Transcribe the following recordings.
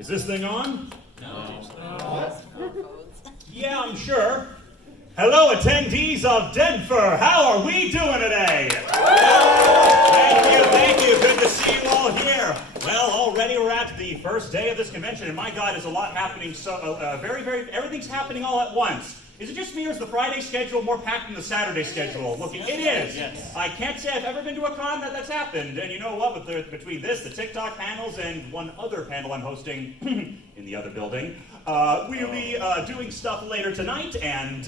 Is this thing on? No. Yeah, I'm sure. Hello, attendees of DenFur. How are we doing today? Thank you. Good to see you all here. Well, already we're at the first day of this convention, and my God, there's a lot happening. So, everything's happening all at once. Is it just me, or is the Friday schedule more packed than the Saturday schedule? Looking, it is. Yes. I can't say I've ever been to a con that's happened. And you know what? Between this, the TikTok panels, and one other panel I'm hosting in the other building, we'll be doing stuff later tonight. And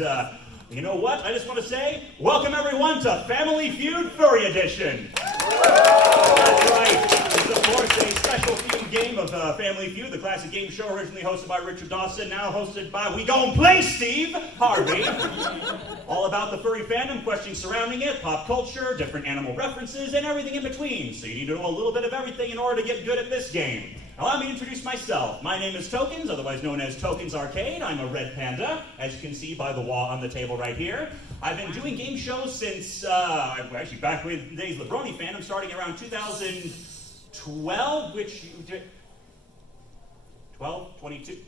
you know what? I just want to say, welcome everyone to Family Feud Furry Edition. That's right. It's of course a special themed game of Family Feud, the classic game show originally hosted by Richard Dawson, now hosted by We Gon' Play Steve Harvey. All about the furry fandom, questions surrounding it, pop culture, different animal references, and everything in between. So you need to know a little bit of everything in order to get good at this game. Allow me to introduce myself. My name is Tokens, otherwise known as Tokens Arcade. I'm a red panda, as you can see by the wall on the table right here. I've been doing game shows since, actually back with the days of the Brony fandom, starting around 2012, which you did, 12, 22.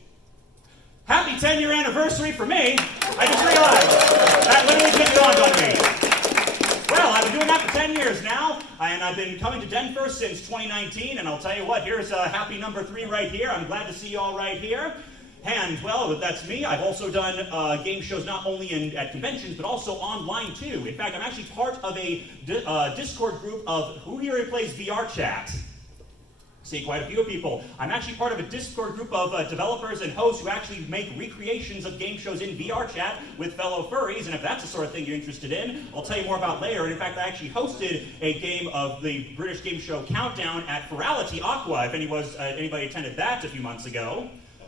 Happy 10-year anniversary for me. I just realized that literally just dawned on me. Well, I've been doing that for 10 years now, and I've been coming to DenFur since 2019, and I'll tell you what, here's happy number 3 right here. I'm glad to see you all right here. And, well, that's me. I've also done game shows not only at conventions, but also online, too. In fact, I'm actually part of a Discord group of Who Here Plays VR Chat. See quite a few people. I'm actually part of a Discord group of developers and hosts who actually make recreations of game shows in VR chat with fellow furries, and if that's the sort of thing you're interested in, I'll tell you more about later. And in fact, I actually hosted a game of the British game show Countdown at Furry Aqua, if anybody attended that a few months ago.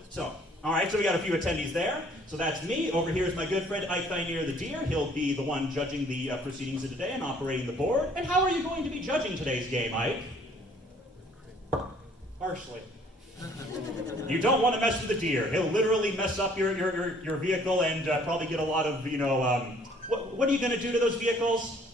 So, alright, so we got a few attendees there. So that's me. Over here is my good friend Ike Thinear the Deer. He'll be the one judging the proceedings of today and operating the board. And how are you going to be judging today's game, Ike? Harshly. You don't want to mess with the deer. He'll literally mess up your vehicle and probably get a lot of, you know, what are you going to do to those vehicles?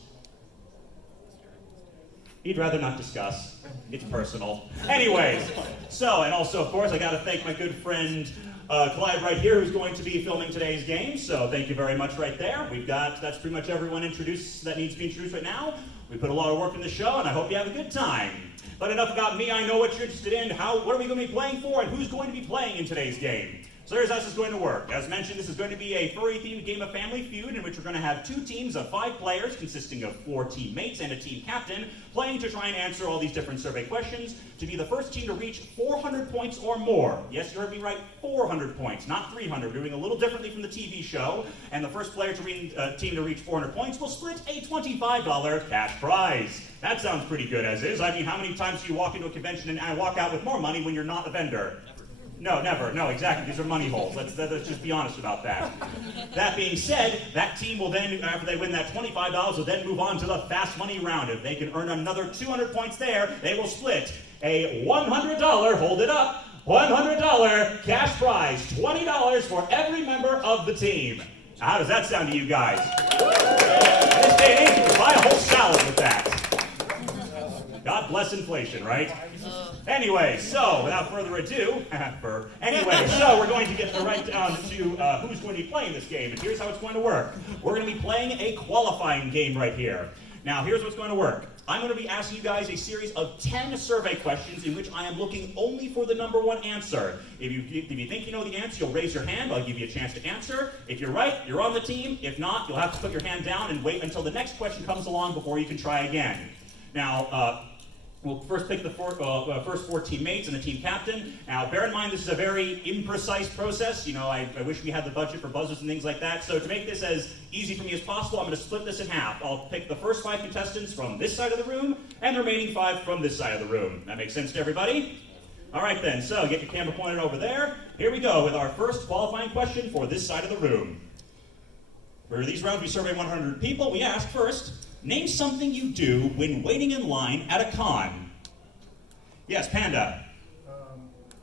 He'd rather not discuss. It's personal. Anyways, so, and also, of course, I got to thank my good friend Clyde right here, who's going to be filming today's game. So thank you very much right there. That's pretty much everyone introduced that needs to be introduced right now. We put a lot of work in the show, and I hope you have a good time. But enough about me. I know what you're interested in. What are we going to be playing for, and who's going to be playing in today's game? So here's how this is going to work. As mentioned, this is going to be a furry-themed game of Family Feud in which we're going to have 2 teams of 5 players consisting of 4 teammates and a team captain playing to try and answer all these different survey questions to be the first team to reach 400 points or more. Yes, you heard me right, 400 points, not 300. We're doing a little differently from the TV show, and the first team to reach 400 points will split a $25 cash prize. That sounds pretty good as is. I mean, how many times do you walk into a convention and walk out with more money when you're not a vendor? No, never. No, exactly. These are money holes. Let's just be honest about that. That being said, that team will then, after they win that $25, will then move on to the fast money round. If they can earn another 200 points there, they will split a $100, hold it up, $100 cash prize, $20 for every member of the team. Now, how does that sound to you guys? In this day and age, you can buy a whole salad with that. God bless inflation, right? Anyway, so without further ado, so we're going to get right down to who's going to be playing this game, and here's how it's going to work. We're going to be playing a qualifying game right here. Now, here's what's going to work. I'm going to be asking you guys a series of 10 survey questions in which I am looking only for the number 1 answer. If you think you know the answer, you'll raise your hand. I'll give you a chance to answer. If you're right, you're on the team. If not, you'll have to put your hand down and wait until the next question comes along before you can try again. Now, we'll first pick the first 4 teammates and the team captain. Now, bear in mind, this is a very imprecise process. You know, I wish we had the budget for buzzers and things like that. So to make this as easy for me as possible, I'm going to split this in half. I'll pick the first 5 contestants from this side of the room and the remaining 5 from this side of the room. That makes sense to everybody? All right, then. So get your camera pointed over there. Here we go with our first qualifying question for this side of the room. For these rounds, we survey 100 people. We ask first, name something you do when waiting in line at a con. Yes, Panda.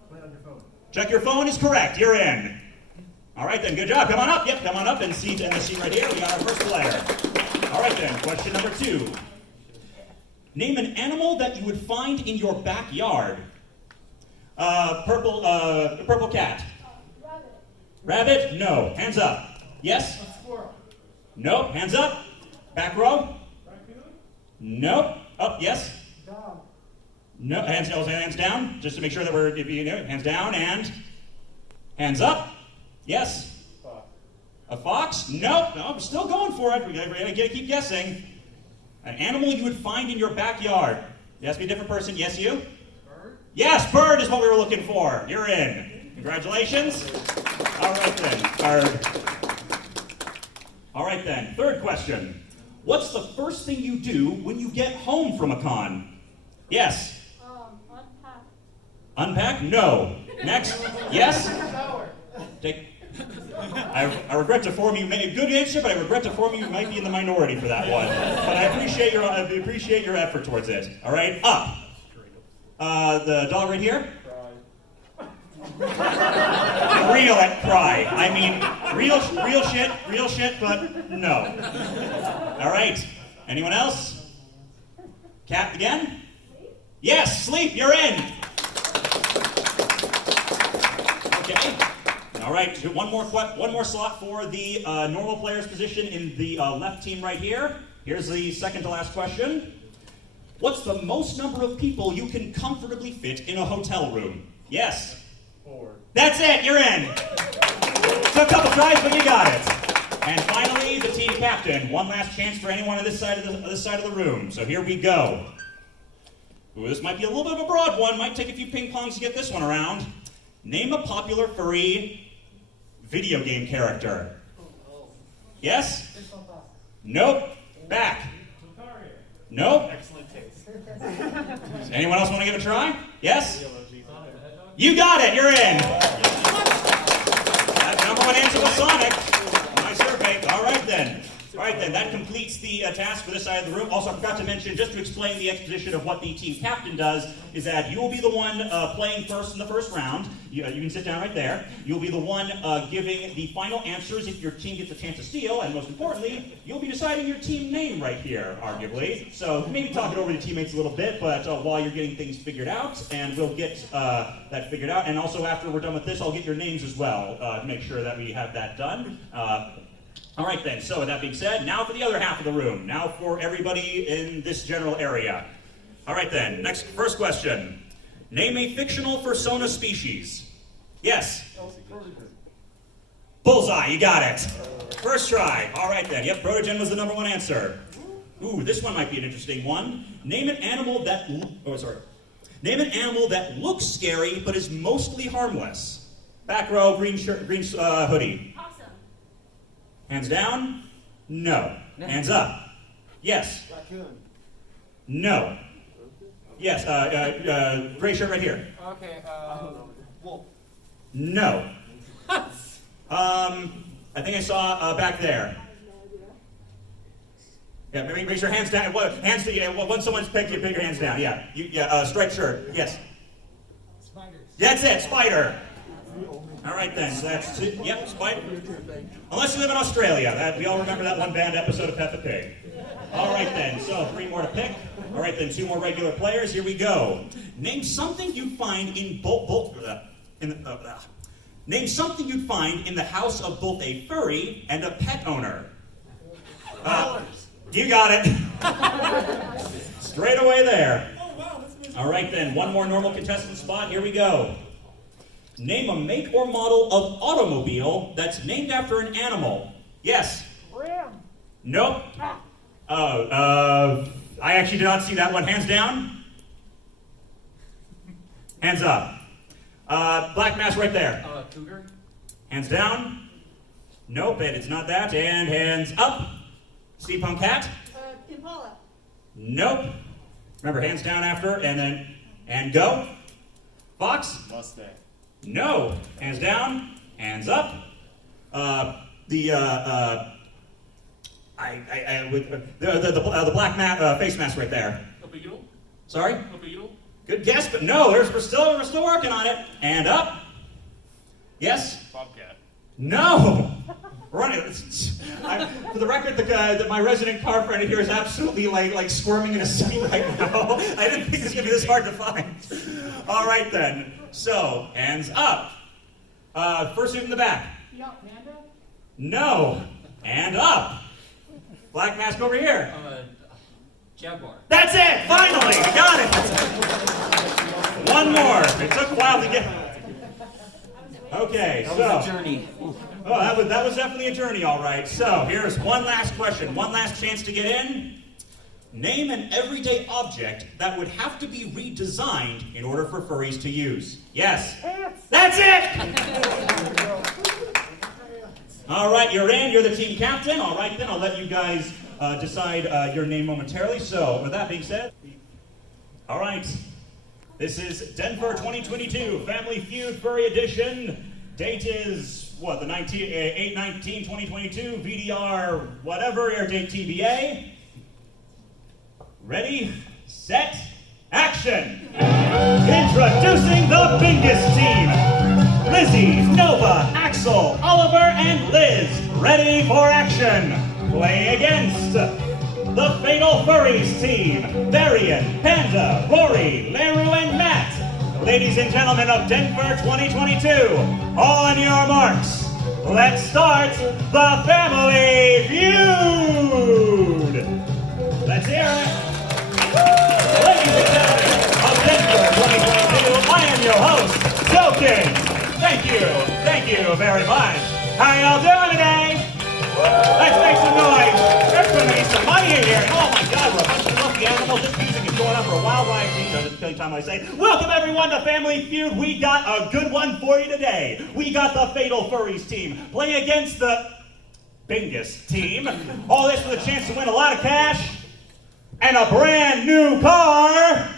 Play on your phone. Check your phone is correct. You're in. All right, then. Good job. Come on up. Yep, come on up and see right here. We got our first player. All right, then. Question number 2. Name an animal that you would find in your backyard. Purple cat. Rabbit. Rabbit? No. Hands up. Yes? A squirrel. Nope. Hands up. Back row? Raccoon. Nope. Up. Yes? Dog. No. Hands down, just to make sure that we're, hands down and hands up. Yes? Fox. A fox? Nope. No, I'm still going for it. We're gonna keep guessing. An animal you would find in your backyard. It has to be a different person. Yes, you? Bird. Yes, bird is what we were looking for. You're in. Congratulations. All right then. All right then. Third question. What's the first thing you do when you get home from a con? Yes. Unpack. Unpack? No. Next. Yes? Shower. Take. I regret to inform you, a good answer, but I regret to inform you might be in the minority for that one. But I appreciate your effort towards it. All right, up. The dog right here. Real at cry. I mean, real shit, but no. All right. Anyone else? Cat again? Yes, sleep. You're in. Okay. All right, one more slot for the normal player's position in the left team right here. Here's the second to last question. What's the most number of people you can comfortably fit in a hotel room? Yes? 4. That's it, you're in. Took a couple tries, but you got it. And finally, the team captain. One last chance for anyone on this side of the room. So here we go. Ooh, this might be a little bit of a broad one. Might take a few ping pongs to get this one around. Name a popular furry video game character. Yes? Nope. Back. Nope. Excellent taste. Anyone else want to give it a try? Yes? You got it. You're in. That number one answer was Sonic. My survey. All right then. All right then. That completes the task for this side of the room. Also, I forgot to mention, just to explain the exposition of what the team captain does, is that you will be the one playing first in the first round. You can sit down right there. You'll be the one giving the final answers if your team gets a chance to steal, and most importantly, you'll be deciding your team name right here, arguably. So maybe talk it over to your teammates a little bit, but while you're getting things figured out, and we'll get that figured out. And also after we're done with this, I'll get your names as well to make sure that we have that done. All right then, so with that being said, now for the other half of the room. Now for everybody in this general area. All right then, first question. Name a fictional fursona species. Yes? Bullseye, you got it. First try. All right then, yep, Protogen was the number one answer. Ooh, this one might be an interesting one. Name an animal that, Name an animal that looks scary but is mostly harmless. Back row, green hoodie. Hands down? No. Hands up? Yes. Raccoon. No. Yes. Gray shirt right here. Okay. Wolf. No. I think I saw back there. Yeah. Raise your hands down. Hands to yeah. Once someone's picked you, pick your hands down. Yeah. Striped shirt. Yes. Spiders. That's it. Spider. All right then, so that's it. Yep, spider. Unless you live in Australia. We all remember that one banned episode of Peppa Pig. All right then, so 3 more to pick. All right then, 2 more regular players. Here we go. Name something you'd find Name something you'd find in the house of both a furry and a pet owner. You got it. Straight away there. All right then, 1 more normal contestant spot. Here we go. Name a make or model of automobile that's named after an animal. Yes? Ram. Nope. I actually did not see that one. Hands down. Hands up. Black mask right there. Cougar. Hands down. Nope, it's not that. And hands up. Steampunk cat. Impala. Nope. Remember, hands down after, and go. Fox. Mustang. No. Hands down. Hands up. The black face mask right there. A beetle. Sorry. A beetle. Good guess, but no. We're still working on it. And up. Yes. Bobcat. No. Running. For the record, the guy that my resident car friend here is absolutely like squirming in his seat right now. I didn't think it was gonna be this hard to find. All right then. So hands up. First dude in the back. Yeah, Panda. No. And up. Black mask over here. Jaguar. That's it. Finally, we got it. One more. It took a while to get. Okay, That so. was a journey. Oh, that was definitely a journey, all right. So here's one last question, one last chance to get in. Name an everyday object that would have to be redesigned in order for furries to use. Yes. That's it! All right, you're in. You're the team captain. All right, then I'll let you guys decide your name momentarily. So with that being said, all right. This is DenFur 2022 Family Feud Furry Edition. Date is, what, the 8/19/2022, VDR, whatever, air date TBA. Ready, set, action! Introducing the biggest team. Lizzie, Nova, Axel, Oliver, and Liz, ready for action. Playing against the Fatal Furries team, Varian, Panda, Rory, Leru, and Matt. Ladies and gentlemen of DenFur 2022, on your marks, let's start the Family Feud! Let's hear it! Ladies and gentlemen of DenFur 2022, I am your host, Joking. Thank you very much. How y'all doing today? Let's make some noise. There's going to be some money in here. Oh my God, we're a bunch of lucky animals. This music is going on for a wildlife team. This is the time I say, welcome everyone to Family Feud. We got a good one for you today. We got the Fatal Furries team playing against the Bingus team. All this with a chance to win a lot of cash and a brand new car.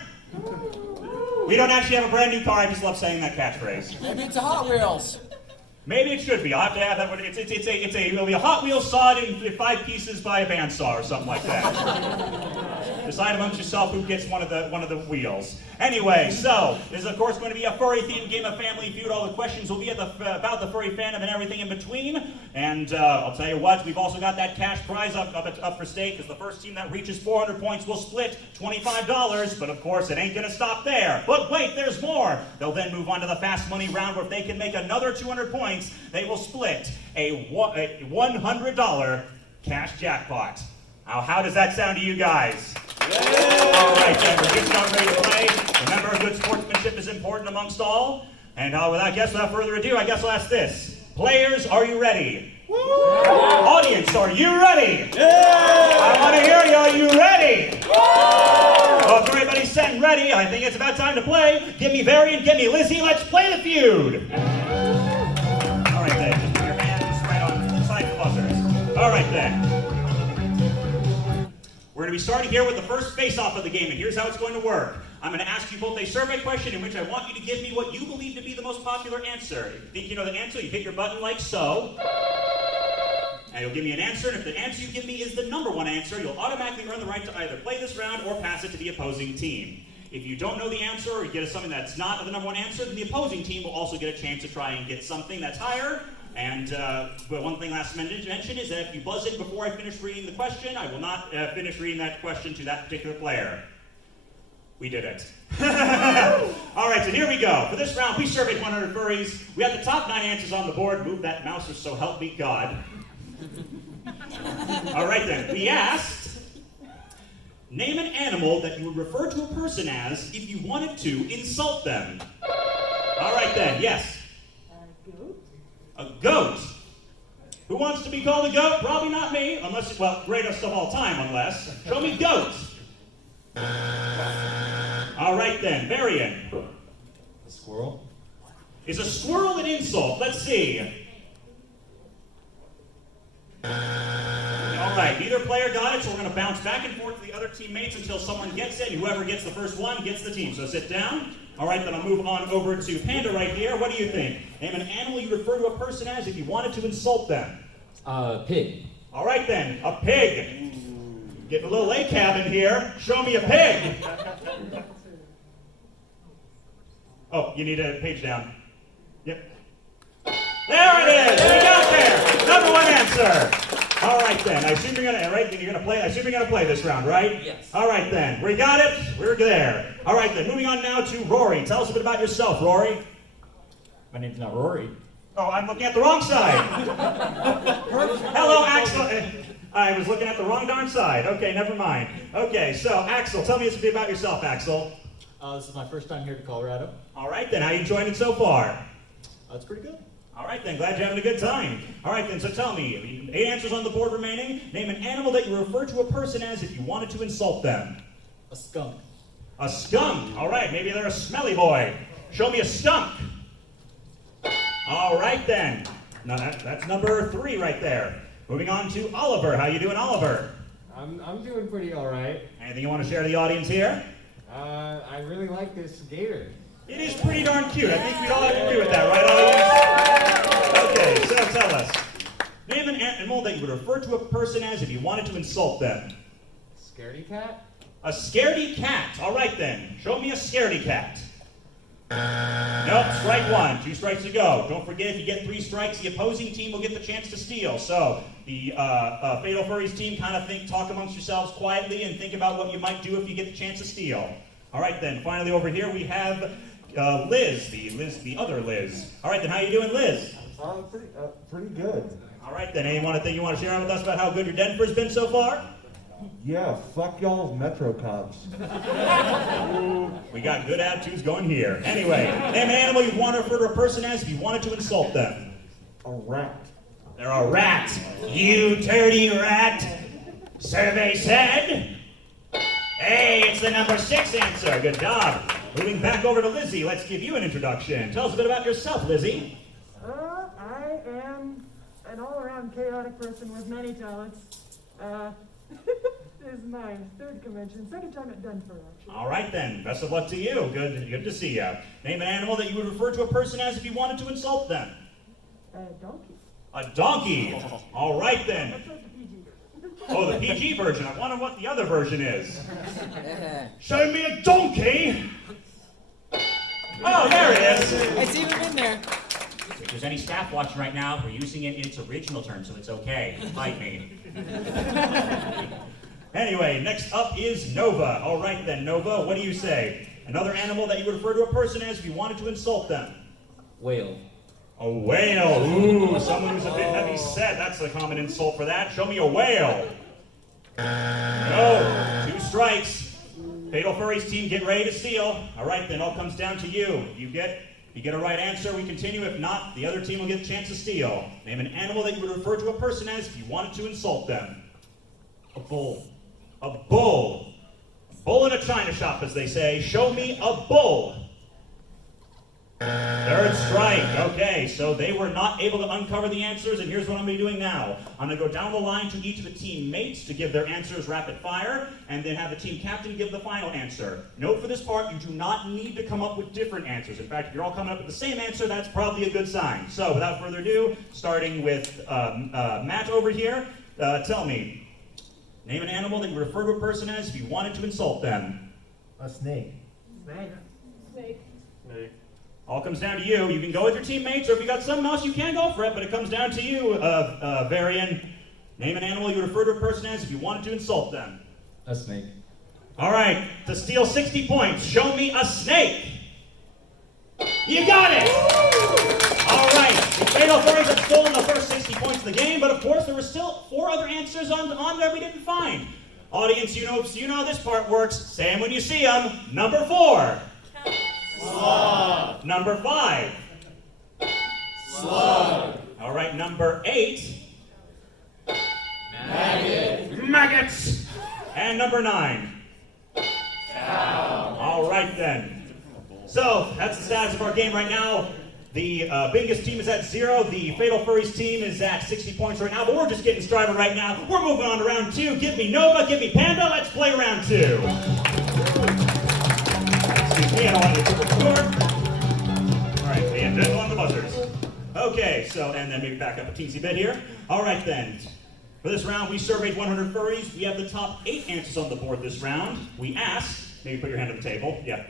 We don't actually have a brand new car. I just love saying that catchphrase. Maybe it's a Hot Wheels. Maybe it should be. I'll have to have that one. It'll be a Hot Wheels sawed in 5 pieces by a bandsaw or something like that. Decide amongst yourself who gets one of the wheels. Anyway, so this is of course going to be a furry themed game of Family Feud. All the questions will be about the furry fandom and everything in between. And I'll tell you what, we've also got that cash prize up for stake, because the first team that reaches 400 points will split $25. But of course, it ain't going to stop there. But wait, there's more. They'll then move on to the fast money round, where if they can make another 200 points, they will split a $100 cash jackpot. Now, how does that sound to you guys? All right, then, we're just about ready to play. Remember, good sportsmanship is important amongst all. And without further ado, I guess I'll ask this. Players, are you ready? Woo! Audience, are you ready? Yeah! I want to hear you. Are you ready? Well, if everybody's set and ready, I think it's about time to play. Give me Varian, give me Lizzie. Let's play the feud. All right, then. Just put your hands right on the side buzzers. All right, then. We're going to be starting here with the first face-off of the game, and here's how it's going to work. I'm going to ask you both a survey question in which I want you to give me what you believe to be the most popular answer. If you think you know the answer, you hit your button like so. And you'll give me an answer, and if the answer you give me is the number one answer, you'll automatically earn the right to either play this round or pass it to the opposing team. If you don't know the answer, or you get something that's not the number one answer, then the opposing team will also get a chance to try and get something that's higher. And but one thing last mention is that if you buzz in before I finish reading the question, I will not finish reading that question to that particular player. We did it. All right, so here we go. For this round, we surveyed 100 furries. We had the top 9 answers on the board. Move that mouse, or so help me God. All right, then. We asked, name an animal that you would refer to a person as if you wanted to insult them. All right, then. Yes. Goat. A goat. Who wants to be called a goat? Probably not me, unless, well, greatest of all time, unless. Show me goat. All right, then. Varian. A squirrel. Is a squirrel an insult? Let's see. All right, neither player got it, so we're going to bounce back and forth to the other teammates until someone gets it. Whoever gets the first one gets the team. So sit down. All right, then I'll move on over to Panda right here. What do you think? Name an animal you refer to a person as if you wanted to insult them. Pig. All right, then. A pig. Getting a little lake cabin here. Show me a pig. Oh, you need a page down. Yep. There it is. We got there. Number one answer. All right then. I assume you're gonna play. I assume you're gonna play this round, right? Yes. All right then. We got it. We're there. All right then. Moving on now to Rory. Tell us a bit about yourself, Rory. My name's not Rory. Oh, I'm looking at the wrong side. Hello, Axel. I was looking at the wrong darn side. Okay, never mind. Okay, so Axel, tell me a bit about yourself, Axel. This is my first time here to Colorado. All right then. How you enjoying it so far? It's pretty good. All right then, glad you're having a good time. All right then, so tell me, 8 answers on the board remaining. Name an animal that you refer to a person as if you wanted to insult them. A skunk. A skunk. All right, maybe they're a smelly boy. Show me a skunk. All right then. Now that's number 3 right there. Moving on to Oliver. How you doing, Oliver? I'm doing pretty all right. Anything you want to share to the audience here? I really like this gator. It is pretty darn cute. I think we'd all have to agree with that, right, audience? Okay, so tell us. Name an animal that you would refer to a person as if you wanted to insult them. Scaredy cat? A scaredy cat. All right then. Show me a scaredy cat. Nope, strike 1. 2 strikes to go. Don't forget, if you get 3 strikes, the opposing team will get the chance to steal. So the Fatal Furries team kind of talk amongst yourselves quietly and think about what you might do if you get the chance to steal. All right then. Finally, over here we have Liz, the other Liz. All right then. How you doing, Liz? Pretty good. All right then. Any thing you want to share with us about how good your DenFur's been so far? Yeah, fuck y'all's Metro cops. We got good attitudes going here. Anyway, name an animal you'd want to refer to a person as if you wanted to insult them. A rat. They're a rat. You dirty rat. Survey said. Hey, it's the number 6 answer. Good job. Moving back over to Lizzie, let's give you an introduction. Tell us a bit about yourself, Lizzie. I am an all-around chaotic person with many talents. This is my 3rd convention, 2nd time at DenFur, actually. All right then. Best of luck to you. Good to see you. Name an animal that you would refer to a person as if you wanted to insult them. Donkey. A donkey. All right then. That's like the PG version. Oh, the PG version. I wonder what the other version is. Show me a donkey. Oh, there it is. It's even in there. If there's any staff watching right now, we're using it in its original term, so it's okay. Fight me. Anyway, next up is Nova. All right then, Nova, what do you say? Another animal that you would refer to a person as if you wanted to insult them. Whale. A whale. Ooh, someone who's a bit heavy set. That's a common insult for that. Show me a whale. No. 2 strikes. Fatal Furries team, get ready to steal. All right, then all comes down to you. You get a right answer, we continue. If not, the other team will get a chance to steal. Name an animal that you would refer to a person as if you wanted to insult them. A bull. A bull. A bull in a china shop, as they say. Show me a bull. 3rd strike. Okay, so they were not able to uncover the answers, and here's what I'm going to be doing now. I'm going to go down the line to each of the teammates to give their answers rapid fire, and then have the team captain give the final answer. Note for this part, you do not need to come up with different answers. In fact, if you're all coming up with the same answer, that's probably a good sign. So, without further ado, starting with Matt over here, tell me, name an animal that you refer to a person as if you wanted to insult them. A snake. Snake. All comes down to you. You can go with your teammates, or if you got something else, you can go for it, but it comes down to you, Varian. Name an animal you refer to a person as if you wanted to insult them. A snake. All right, to steal 60 points, show me a snake. You got it! All right, the Fatal Furries have stolen the first 60 points of the game, but of course there were still 4 other answers on there we didn't find. Audience, you know how this part works. Say them when you see them. Number 4. Slug. Number 5. Slug. All right, number 8. Maggot. Maggots. And number 9. Cow. All right then. So that's the status of our game right now. The biggest team is at 0. The Fatal Furries team is at 60 points right now, but we're just getting started right now. We're moving on to round 2. Give me Nova, give me Panda. Let's play round 2. Excuse me, I don't want to triple score. All right, and then on the buzzers. Okay, so, and then maybe back up a teensy bit here. All right then. For this round, we surveyed 100 furries. We have the top 8 answers on the board this round. We asked, maybe put your hand on the table, yeah.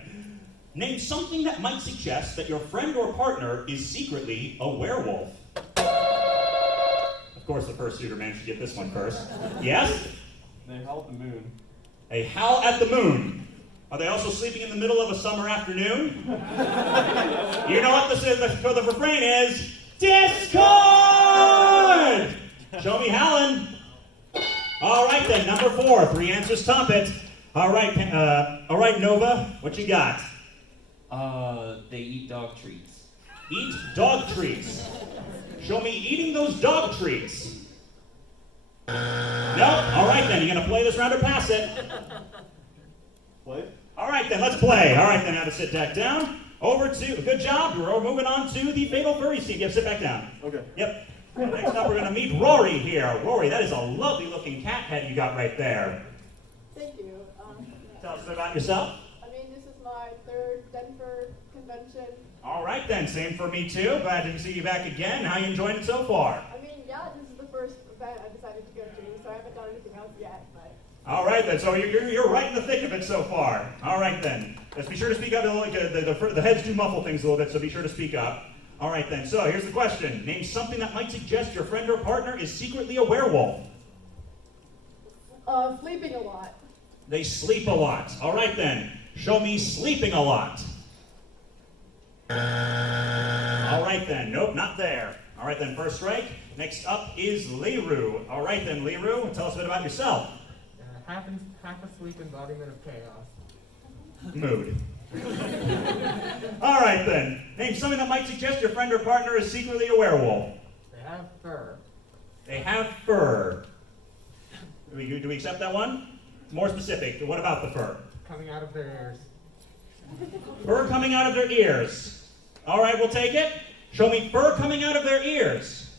Name something that might suggest that your friend or partner is secretly a werewolf. The Of course, the fursuiter managed to get this one first. Yes? They held the moon. A howl at the moon. Are they also sleeping in the middle of a summer afternoon? You know what the refrain is? Discord! Show me howling. All right then, number 4. 3 answers top it. All right, Nova, what you got? They eat dog treats. Eat dog treats. Show me eating those dog treats. No? All right then, you gonna play this round or pass it? Play? All right then, let's play. All right then, now to sit back down. Over to, good job. We're moving on to the Fatal Furry team. Yep, sit back down. Okay. Yep. Next up, we're gonna meet Rory here. Rory, that is a lovely looking cat head you got right there. Thank you. Tell us a bit about yourself. I mean, this is my 3rd DenFur convention. All right then, same for me too. Glad to see you back again. How you enjoying it so far? I mean, yeah, this is the first event I decided to go to, so I haven't done anything else yet, but... All right then, so you're right in the thick of it so far. All right then, let's be sure to speak up. The heads do muffle things a little bit, so be sure to speak up. All right then, so here's the question. Name something that might suggest your friend or partner is secretly a werewolf. Sleeping a lot. They sleep a lot. All right then, show me sleeping a lot. All right then, nope, not there. All right then, first strike. Next up is Liru. All right then, Liru, tell us a bit about yourself. Half asleep embodiment of chaos. Mood. All right then, name something that might suggest your friend or partner is secretly a werewolf. They have fur. They have fur. Do we accept that one? More specific, what about the fur? Coming out of their ears. Fur coming out of their ears. All right, we'll take it. Show me fur coming out of their ears.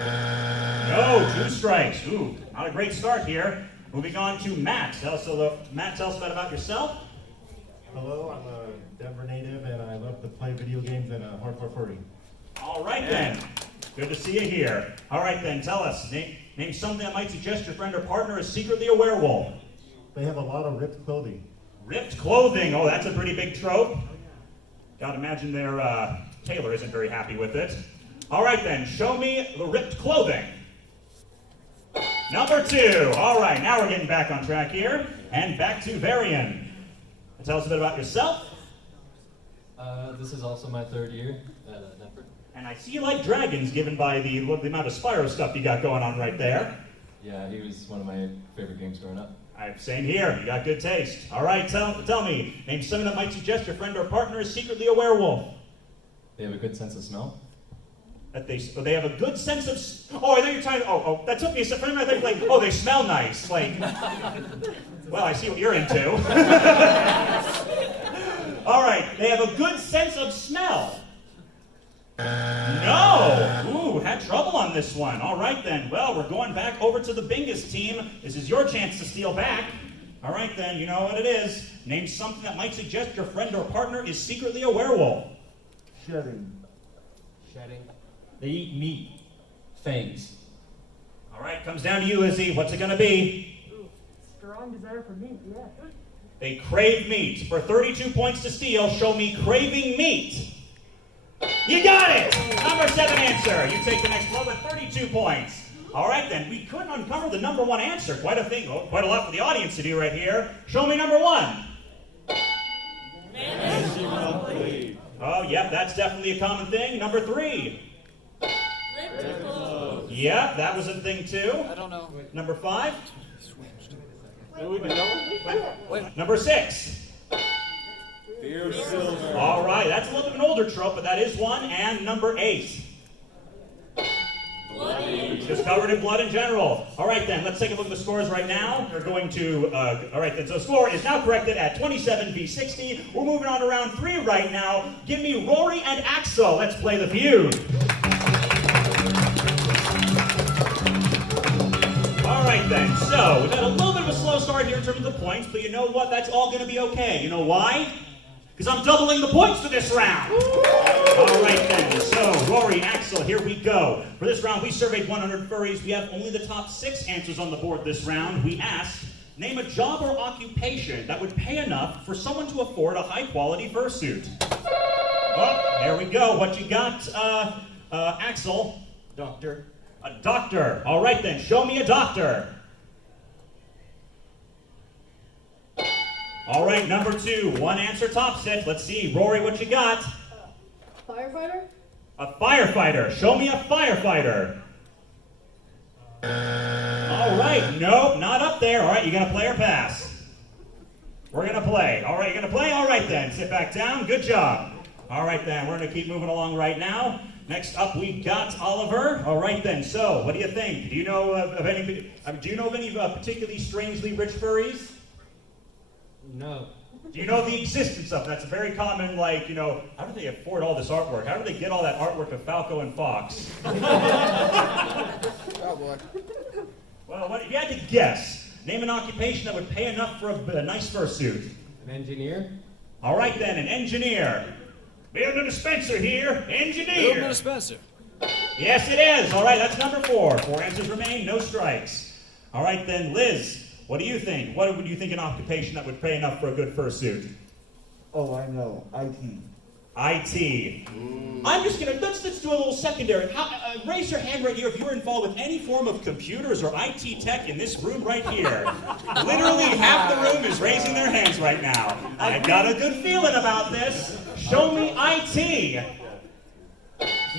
No, 2 strikes. Ooh, not a great start here. Moving on to Matt. Matt, tell us a bit about yourself. Hello, I'm a Denver native and I love to play video games and a hardcore furry. All right then. Good to see you here. All right then, tell us. Name something that might suggest your friend or partner is secretly a werewolf. They have a lot of ripped clothing. Ripped clothing. Oh, that's a pretty big trope. Gotta imagine their tailor isn't very happy with it. All right then, show me the ripped clothing. Number 2. All right, now we're getting back on track here. And back to Varian. Tell us a bit about yourself. This is also my 3rd year at DenFur. And I see you like dragons, given by the amount of Spyro stuff you got going on right there. Yeah, he was one of my favorite games growing up. Same here. You got good taste. All right, tell me. Name something that might suggest your friend or partner is secretly a werewolf. They have a good sense of smell. That they have a good sense of. Oh, I thought you were trying to. Oh, that took me a second. I think like, oh, they smell nice. Like, well, I see what you're into. All right, they have a good sense of smell. No! Ooh, had trouble on this one. All right then. Well, we're going back over to the Bingus team. This is your chance to steal back. All right then, you know what it is. Name something that might suggest your friend or partner is secretly a werewolf. Shedding. Shedding. They eat meat. Fangs. All right, comes down to you, Izzy. What's it gonna be? Ooh, strong desire for meat, yeah. They crave meat. For 32 points to steal, show me craving meat. You got it! Number 7 answer. You take the next blow with 32 points. All right then, we couldn't uncover the number 1 answer. Quite a lot for the audience to do right here. Show me number 1. Oh, yep, that's definitely a common thing. Number 3. Yep, that was a thing too. I don't know. Number 5. Wait. Number 6. Fear silver. All right, that's a little bit of an older trope, but that is one. And number 8. Bloody. Just covered in blood in general. All right then, let's take a look at the scores right now. We're going to, all right then, so the score is now corrected at 27 v 60. We're moving on to round 3 right now. Give me Rory and Axel. Let's play the feud. All right then, so we've had a little bit of a slow start here in terms of the points, but you know what? That's all going to be okay. You know why? Because I'm doubling the points for this round. All right then, so Rory, Axel, here we go. For this round, we surveyed 100 furries. We have only the top 6 answers on the board this round. We asked, name a job or occupation that would pay enough for someone to afford a high-quality fursuit. Oh, there we go. What you got, Axel? Doctor. A doctor. All right then, show me a doctor. All right, number 2. One answer tops it. Let's see, Rory, what you got? Firefighter? A firefighter. Show me a firefighter. All right, nope, not up there. All right, you gonna play or pass? We're gonna play. All right, you're gonna play? All right then, sit back down. Good job. All right then, we're gonna keep moving along right now. Next up, we got Oliver. All right then, so what do you think? Do you know of any particularly strangely rich furries? No. Do you know the existence of? That's a very common, like, how do they afford all this artwork? How do they get all that artwork of Falco and Fox? Oh boy. Well, if you had to guess, name an occupation that would pay enough for a nice fursuit. An engineer? All right then, an engineer. Build a dispenser here, engineer. Build a dispenser. Yes, it is. All right, that's number 4. 4 answers remain, no strikes. All right then, Liz, what do you think? What would you think an occupation that would pay enough for a good fursuit? Oh, I know. IT. IT. I'm just gonna, let's do a little secondary. Raise your hand right here if you're involved with any form of computers or IT tech in this room right here. Literally half the room is raising their hands right now. I've got a good feeling about this. Show me IT.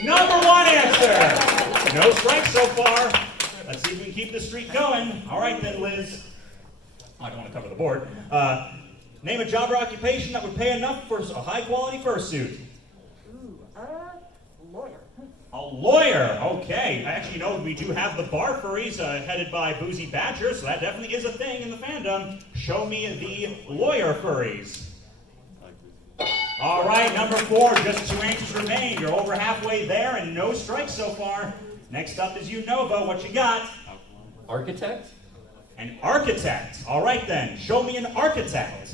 Number 1 answer. No strikes so far. Let's see if we can keep the streak going. All right then, Liz. I don't want to cover the board. Name a job or occupation that would pay enough for a high-quality fursuit. Lawyer. A lawyer, okay. Actually, we do have the bar furries headed by Boozy Badger, so that definitely is a thing in the fandom. Show me the lawyer furries. All right, number 4, just 2 answers remain. You're over halfway there and no strikes so far. Next up is Unova. What you got? Architect? An architect. All right then, show me an architect.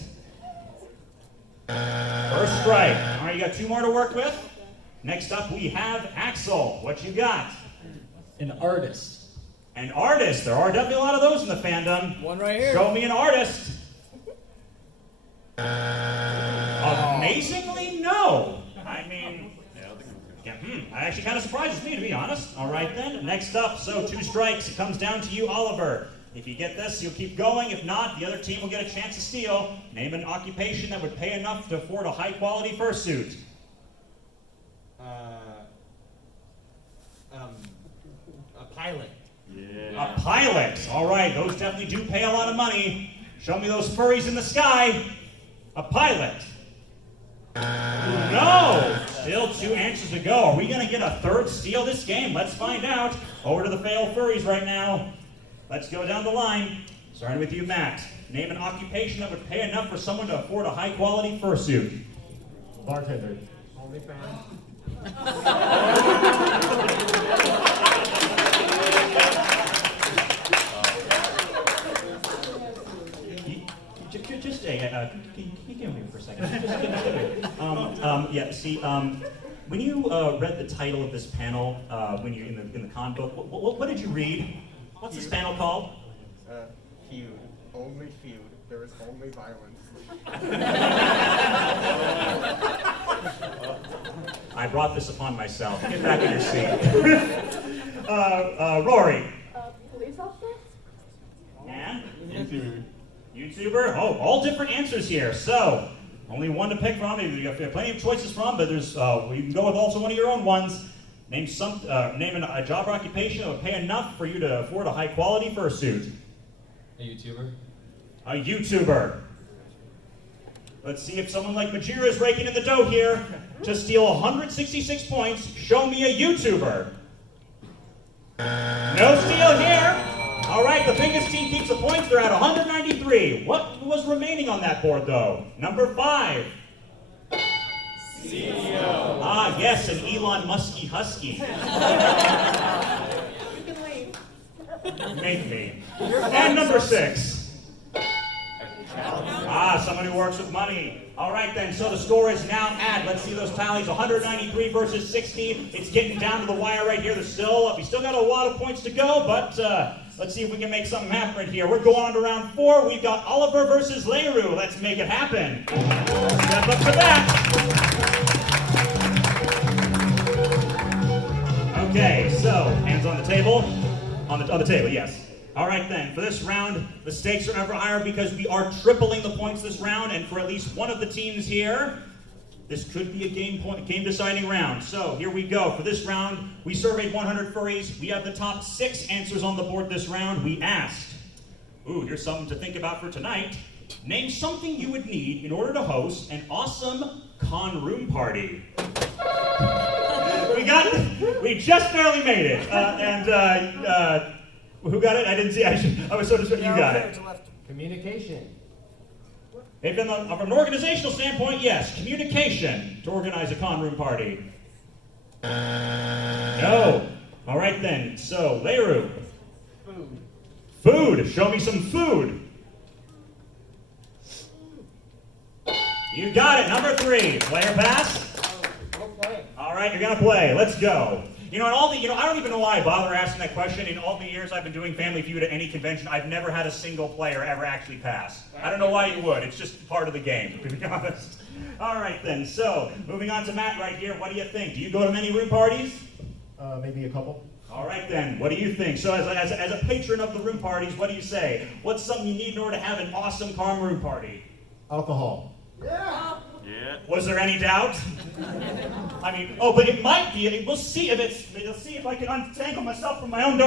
First strike. All right, you got 2 more to work with. Next up, we have Axel. What you got? An artist. An artist. There are definitely a lot of those in the fandom. One right here. Show me an artist. Amazingly, no. I mean, that actually kind of surprises me, to be honest. All right then, next up, so 2 strikes. It comes down to you, Oliver. If you get this, you'll keep going. If not, the other team will get a chance to steal. Name an occupation that would pay enough to afford a high-quality fursuit. A pilot. A pilot. All right, those definitely do pay a lot of money. Show me those furries in the sky. A pilot. No! Still 2 answers to go. Are we going to get a 3rd steal this game? Let's find out. Over to the failed furries right now. Let's go down the line. Starting with you, Matt. Name an occupation that would pay enough for someone to afford a high-quality fursuit. Bartender. OnlyFans. Just can you give me for a second? When you read the title of this panel, when you in the con book, what did you read? What's this panel called? Feud. Only feud. There is only violence. I brought this upon myself. Get back in your seat. Rory. Police officer? And? YouTuber. Oh, all different answers here. So, only one to pick from. You have plenty of choices from, but there's you can go with also one of your own ones. Name a job or occupation that would pay enough for you to afford a high-quality fursuit. A YouTuber? A YouTuber. Let's see if someone like Majira is raking in the dough here to steal 166 points. Show me a YouTuber. No steal here. All right, the biggest team keeps the points. They're at 193. What was remaining on that board, though? Number 5. CEO. Ah, yes, an Elon Musky Husky. You can leave. Maybe. And number 6. Ah, someone who works with money. All right then, so the score is now at, let's see those tallies, 193 versus 60. It's getting down to the wire right here. We still got a lot of points to go, but let's see if we can make something happen right here. We're going on to round 4. We've got Oliver versus Leiru. Let's make it happen. Step up for that. Okay, so hands on the table. table? On the table, yes. All right then, for this round, the stakes are ever higher because we are tripling the points this round, and for at least one of the teams here, this could be a game deciding round. So here we go. For this round, we surveyed 100 furries. We have the top 6 answers on the board this round. We asked, ooh, here's something to think about for tonight. Name something you would need in order to host an awesome con room party. We just barely made it. Who got it? I didn't see. I was so distracted. You got it. Communication. From an organizational standpoint, yes. Communication to organize a con room party. No. All right then. So, Leiru. Food. Food. Show me some food. You got it. Number 3. Player pass. Go play. All right, you're gonna play. Let's go. I don't even know why I bother asking that question. In all the years I've been doing Family Feud at any convention, I've never had a single player ever actually pass. I don't know why you would. It's just part of the game, to be honest. All right then. So, moving on to Matt right here. What do you think? Do you go to many room parties? Maybe a couple. All right then. What do you think? So, as a patron of the room parties, what do you say? What's something you need in order to have an awesome con room party? Alcohol. Yeah. Was there any doubt? But it might be. We'll see if I can untangle myself from my own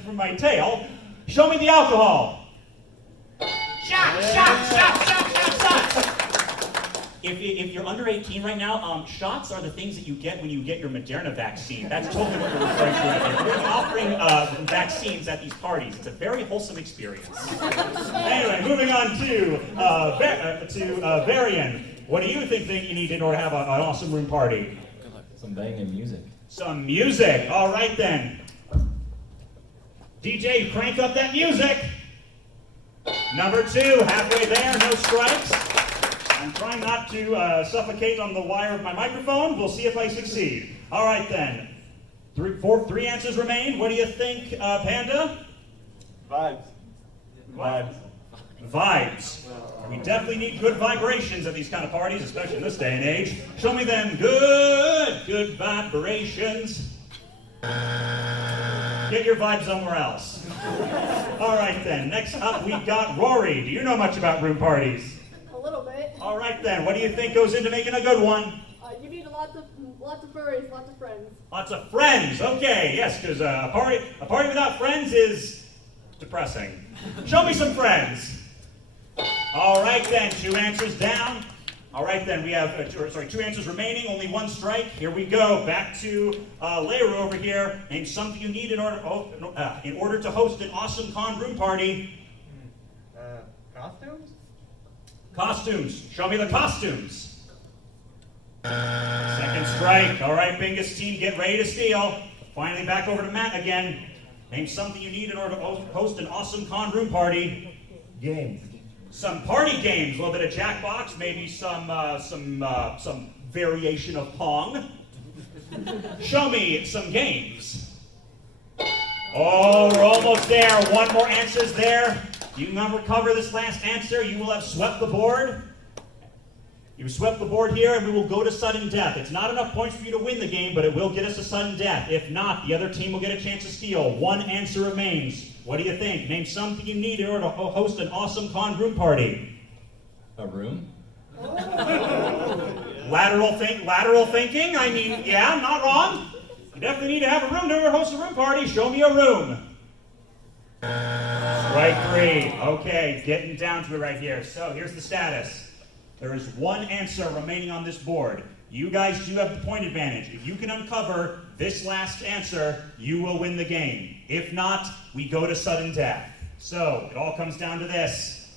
from my tail. Show me the alcohol. Shot. If you're under 18 right now, shots are the things that you get when you get your Moderna vaccine. That's totally what we're referring to right here. We're offering vaccines at these parties. It's a very wholesome experience. Anyway, moving on to Varian. What do you think that you need in order to have an awesome room party? Some banging music. Some music. All right then. DJ, crank up that music. Number 2, halfway there, no strikes. I'm trying not to suffocate on the wire of my microphone. We'll see if I succeed. All right then. 3 answers remain. What do you think, Panda? Vibes. Vibes. We definitely need good vibrations at these kind of parties, especially in this day and age. Show me them good vibrations. Get your vibe somewhere else. All right then, next up we've got Rory. Do you know much about room parties? A little bit. All right then, what do you think goes into making a good one? You need lots of furries, lots of friends. Lots of friends, okay, yes, because a party without friends is depressing. Show me some friends. All right then, 2 answers down. All right then, we have 2 answers remaining, only 1 strike. Here we go, back to Leiru over here. Name something you need in order to host an awesome con room party. Costumes? Costumes. Show me the costumes. 2nd strike. All right, Bingus team, get ready to steal. Finally, back over to Matt again. Name something you need in order to host an awesome con room party. Games. Some party games, a little bit of Jackbox, maybe some variation of Pong. Show me some games. Oh, we're almost there. 1 more answer's there. You can recover this last answer. You will have swept the board. You swept the board here, and we will go to sudden death. It's not enough points for you to win the game, but it will get us a sudden death. If not, the other team will get a chance to steal. 1 answer remains. What do you think? Name something you need in order to host an awesome con room party. A room? Lateral thinking? Yeah, not wrong. You definitely need to have a room to host a room party. Show me a room. Strike 3. Okay, getting down to it right here. So here's the status. There is 1 answer remaining on this board. You guys do have the point advantage. If you can uncover this last answer, you will win the game. If not, we go to sudden death. So it all comes down to this.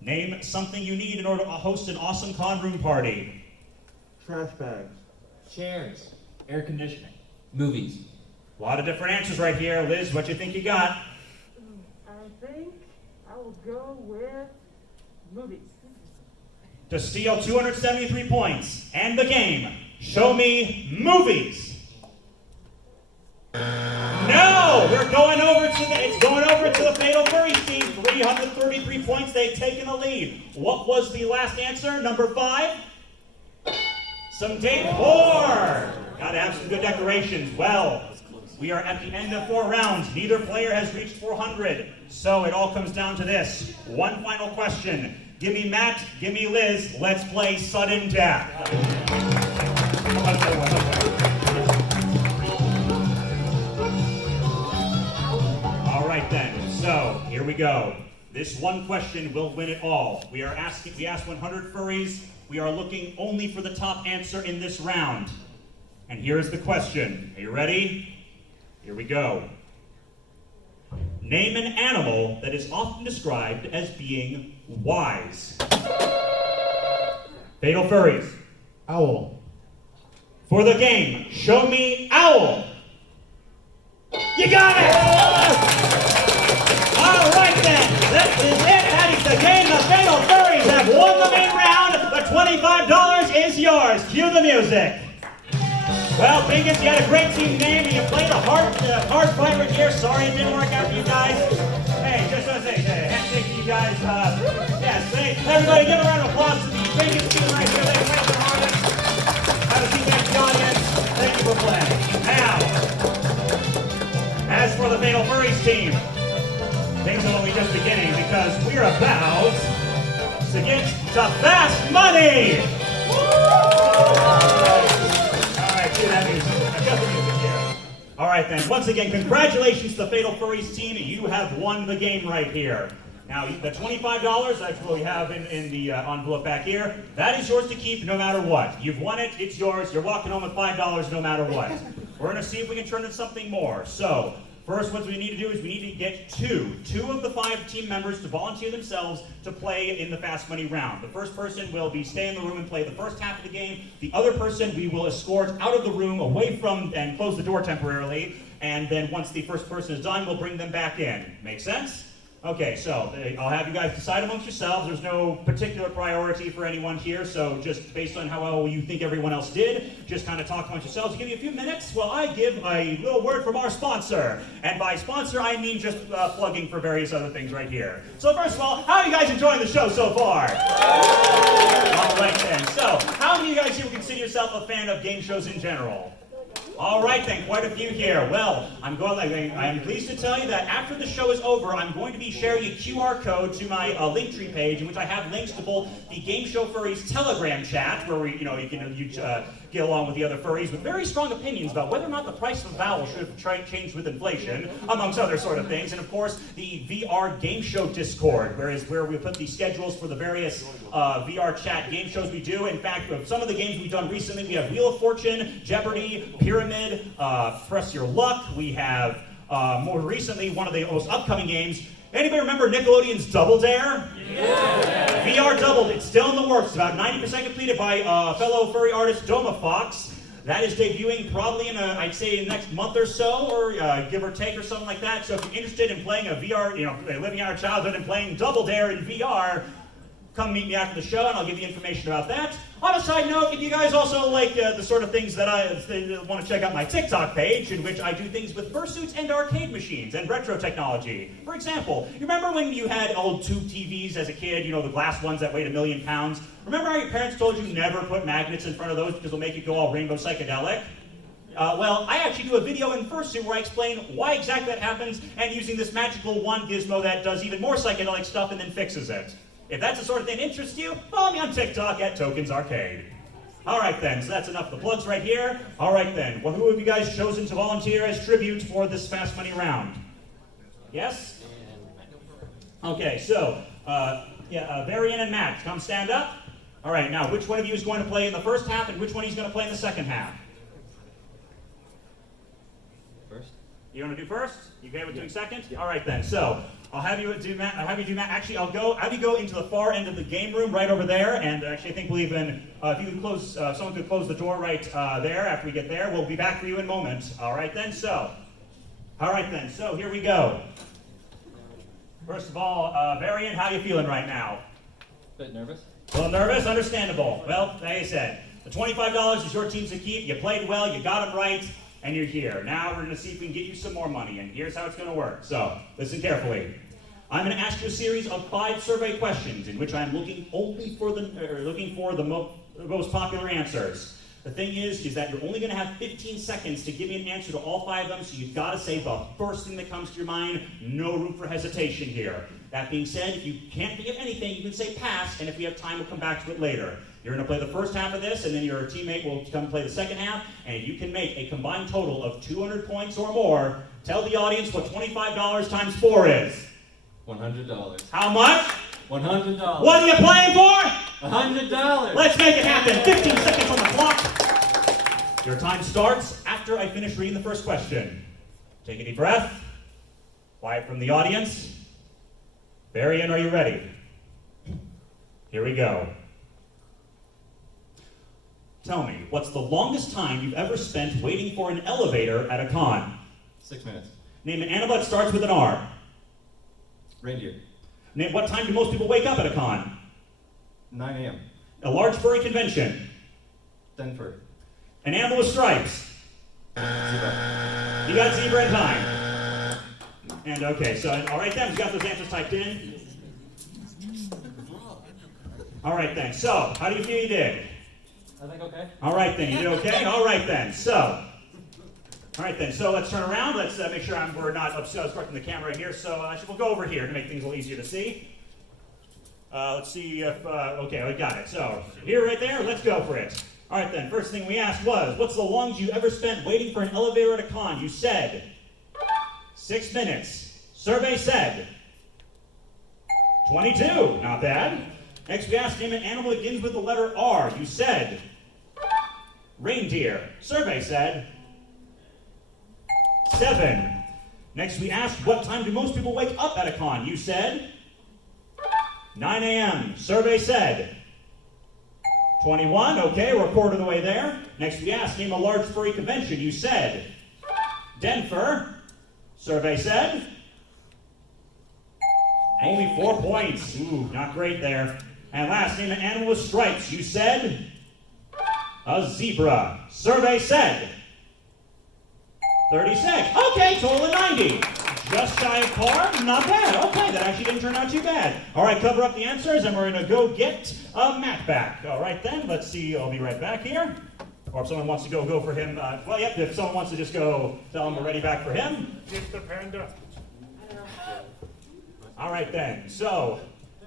Name something you need in order to host an awesome con room party. Trash bags. Chairs. Air conditioning. Movies. A lot of different answers right here. Liz, what you think you got? I think I will go with movies. To steal 273 points and the game, show me movies. No, it's going over to the Fatal Furry team. 333 points. They've taken the lead. What was the last answer? Number 5. Some decor. Got to have some good decorations. Well, We are at the end of 4 rounds. Neither player has reached 400. So it all comes down to this. One final question. Give me Matt, give me Liz. Let's play sudden death. All right then. So here we go. This one question will win it all. We asked 100 furries. We are looking only for the top answer in this round. And here's the question. Are you ready? Here we go. Name an animal that is often described as being wise. Fatal Furries. Owl. For the game, show me owl. You got it! All right then, that is it. That is the game. The Fatal Furries have won the main round. The $25 is yours. Cue the music. Well, Bingus, you had a great team name, and you played a hard fight right here. Sorry it didn't work out for you guys. Hey, just want to say, handshake to you guys. Everybody give a round of applause to the Bingus team right here. They played their hardest. Have a seat back to the audience. Thank you for playing. Now, as for the Fatal Furries team, things are only just beginning because we're about to get to fast money. All right then, once again, congratulations to the Fatal Furries team. You have won the game right here. Now, the $25, that's what we have in the envelope back here, that is yours to keep no matter what. You've won it, it's yours. You're walking home with $5 no matter what. We're going to see if we can turn into something more. So, first, what we need to do is we need to get two of the 5 team members to volunteer themselves to play in the fast money round. The first person will stay in the room and play the first half of the game. The other person we will escort out of the room, away from, and close the door temporarily. And then once the first person is done, we'll bring them back in. Make sense? Okay, so I'll have you guys decide amongst yourselves. There's no particular priority for anyone here, so just based on how well you think everyone else did, just kind of talk amongst yourselves. Give you a few minutes while I give a little word from our sponsor. And by sponsor, I mean just plugging for various other things right here. So first of all, how are you guys enjoying the show so far? All right then, so how many of you guys here would consider yourself a fan of game shows in general? All right then, quite a few here. Well, I'm pleased to tell you that after the show is over, I'm going to be sharing a QR code to my Linktree page, in which I have links to both the Game Show Furries Telegram chat, where you can get along with the other furries with very strong opinions about whether or not the price of a vowel should have changed with inflation, amongst other sort of things. And of course, the VR Game Show Discord, where we put the schedules for the various VR chat game shows we do. In fact, some of the games we've done recently, we have Wheel of Fortune, Jeopardy, Pyramid, Press Your Luck. We have, more recently, one of the most upcoming games. Anybody remember Nickelodeon's Double Dare? Yeah. VR Doubled. It's still in the works. It's about 90% completed by fellow furry artist Doma Fox. That is debuting probably in I'd say in the next month or so, or give or take or something like that. So if you're interested in playing a VR, living our childhood and playing Double Dare in VR, come meet me after the show and I'll give you information about that. On a side note, if you guys also like the sort of things that I want to check out my TikTok page, in which I do things with fursuits and arcade machines and retro technology. For example, you remember when you had old tube TVs as a kid, the glass ones that weighed 1 million pounds? Remember how your parents told you never put magnets in front of those because they'll make you go all rainbow psychedelic? Well, I actually do a video in Fursuit where I explain why exactly that happens, and using this magical one gizmo that does even more psychedelic stuff and then fixes it. If that's the sort of thing that interests you, follow me on TikTok at Tokens Arcade. All right then, so that's enough of the plugs right here. All right then, well, who have you guys chosen to volunteer as tribute for this fast money round? Yes? Okay, so, Varian and Matt, come stand up. All right, now, which one of you is going to play in the first half, and which one is going to play in the second half? First. You want to do first? You okay with doing second? All right then, so I'll have you do Matt. Actually, I'll have you go into the far end of the game room right over there. And actually, I think we'll even, if you could close, someone could close the door right there after we get there. We'll be back for you in a moment. All right then. So here we go. First of all, Varian, how you feeling right now? Bit nervous. A little nervous, understandable. Well, like I said, the $25 is your team's to keep. You played well, you got them right, and you're here. Now we're going to see if we can get you some more money, and here's how it's going to work. So, listen carefully. I'm going to ask you a series of 5 survey questions in which I'm looking for the most popular answers. The thing is that you're only going to have 15 seconds to give me an answer to all 5 of them, so you've got to say the first thing that comes to your mind. No room for hesitation here. That being said, if you can't think of anything, you can say pass, and if we have time, we'll come back to it later. You're going to play the first half of this, and then your teammate will come play the second half, and if you can make a combined total of 200 points or more, tell the audience what $25 times 4 is. $100. How much? $100. What are you playing for? $100. Let's make it happen. 15 seconds on the clock. Your time starts after I finish reading the first question. Take a deep breath. Quiet from the audience. Varian, are you ready? Here we go. Tell me, what's the longest time you've ever spent waiting for an elevator at a con? 6 minutes. Name an animal that starts with an R. Reindeer. Name what time do most people wake up at a con? 9 a.m. A large furry convention. DenFur. An animal with stripes. Zebra. You got zebra in time. And okay, so all right then, we got those answers typed in. All right then, so how do you feel you did? I think okay. All right then, you did okay? All right then, so let's turn around. Let's make sure we're not obstructing the camera here. So we'll go over here to make things a little easier to see. Let's see if, okay, we got it. So here, right there, let's go for it. All right then, first thing we asked was, what's the longest you ever spent waiting for an elevator at a con? You said 6 minutes. Survey said 22. Not bad. Next we asked, name an animal that begins with the letter R. You said reindeer. Survey said 7. Next we asked, what time do most people wake up at a con? You said 9 a.m. Survey said 21. Okay, we're a quarter of the way there. Next we asked, name a large furry convention. You said DenFur. Survey said only 4 points. Ooh, not great there. And last, name an animal with stripes. You said a zebra. Survey said 36. Okay, total of 90. Just shy of par. Not bad. Okay, that actually didn't turn out too bad. All right, cover up the answers, and we're going to go get Matt back. All right, then. Let's see. I'll be right back here. Or if someone wants to go for him. Well, yep, if someone wants to just go tell him we're ready back for him. Get the panda. All right, then. So,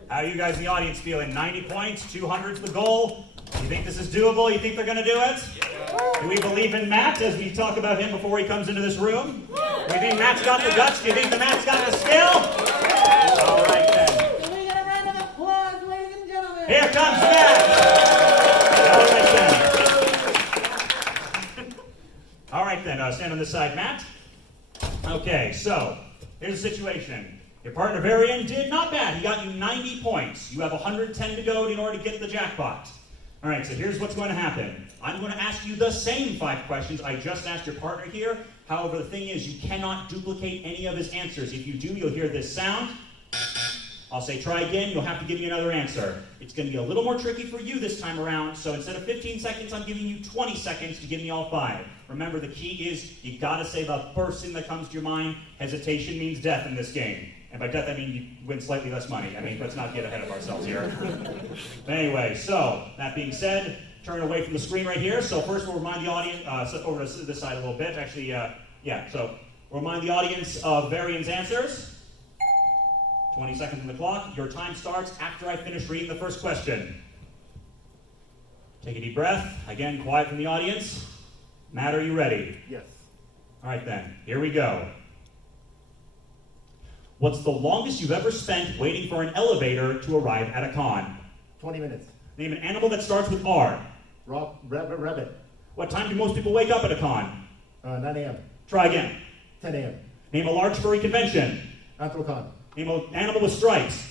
how are you guys in the audience feeling? 90 points, 200's the goal. You think this is doable? You think they're going to do it? Yeah. Do we believe in Matt as we talk about him before he comes into this room? Do you think Matt's got the guts? Do you think the Matt's got the skill? All right, then. Can we get a round of applause, ladies and gentlemen? Here comes Matt. All right, then. Stand on this side, Matt. Okay, so here's the situation. Your partner, Varian, did not bad. He got you 90 points. You have 110 to go in order to get the jackpot. All right, so here's what's going to happen. I'm going to ask you the same 5 questions I just asked your partner here. However, the thing is, you cannot duplicate any of his answers. If you do, you'll hear this sound. I'll say try again. You'll have to give me another answer. It's going to be a little more tricky for you this time around. So instead of 15 seconds, I'm giving you 20 seconds to give me all 5. Remember, the key is you got to say the first thing that comes to your mind. Hesitation means death in this game. And by death, I mean you win slightly less money. I mean, let's not get ahead of ourselves here. But anyway, so that being said, turn away from the screen right here. So first we'll remind the audience, over to this side a little bit. Actually, yeah, so we'll remind the audience of Varian's answers. 20 seconds on the clock. Your time starts after I finish reading the first question. Take a deep breath. Again, quiet from the audience. Matt, are you ready? Yes. All right then, here we go. What's the longest you've ever spent waiting for an elevator to arrive at a con? 20 minutes. Name an animal that starts with R. Rabbit. What time do most people wake up at a con? 9 a.m. Try again. 10 a.m. Name a large furry convention. Anthrocon. Name an animal with stripes.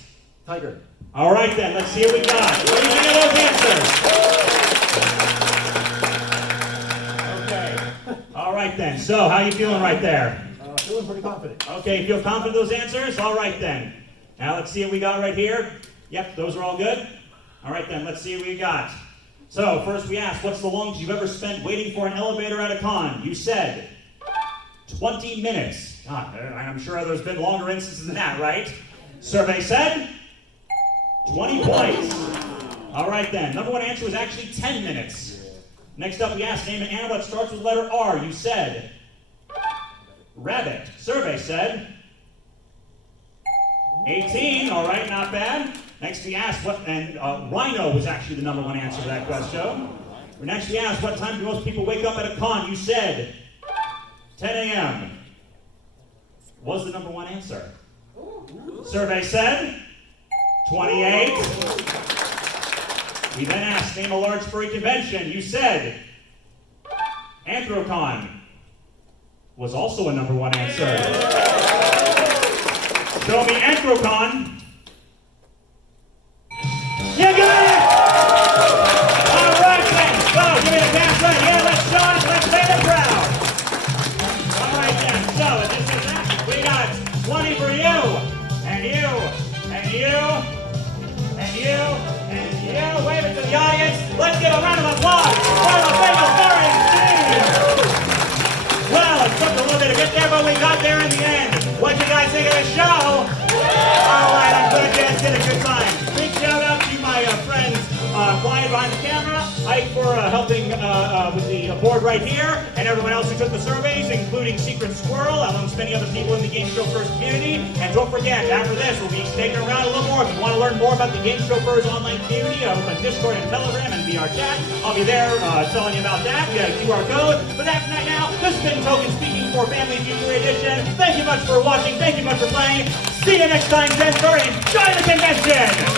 Tiger. All right then, let's see what we got. What do you think of those answers? Okay. All right then, so how you feeling right there? Feeling pretty confident. Okay, you feel confident with those answers? All right then. Now let's see what we got right here. Yep, those are all good. All right then, let's see what we got. So first we asked, what's the longest you've ever spent waiting for an elevator at a con? You said 20 minutes. God, I'm sure there's been longer instances than that, right? Survey said 20 points. All right then, number one answer was actually 10 minutes. Next up, we asked, name an animal that starts with the letter R. You said rabbit. Survey said 18. All right, not bad. Next, we asked rhino was actually the number one answer to that question. Next, we asked, what time do most people wake up at a con? You said 10 a.m. was the number one answer. Survey said 28. We then asked, name a large furry convention. You said Anthrocon was also a number one answer. Show me Anthrocon. You got it! All right then. So, give me the dance right here. Let's show it. Let's make it proud. All right then. So, this is that. We got 20 for you, and you, and you, and you, and you. Wave it to the audience. Let's give a round of applause for the famous Furry team. Well, it took a little bit to get there, but we got there in the end. What'd you guys think of the show? All right, I'm glad you guys did a good time. Big shout out to my friends Quiet behind the camera, Ike for helping with the board right here, and everyone else who took the surveys, including Secret Squirrel, amongst many other people in the Game Chauffeurs community. And don't forget, after this, we'll be sticking around a little more. If you want to learn more about the Game Chauffeurs online community, on Discord and Telegram and VR chat, I'll be there telling you about that. We got a QR code. But that's not now. This has been Token speaking for Family Future Edition. Thank you much for watching. Thank you much for playing. See you next time, DenFur. Enjoy the convention!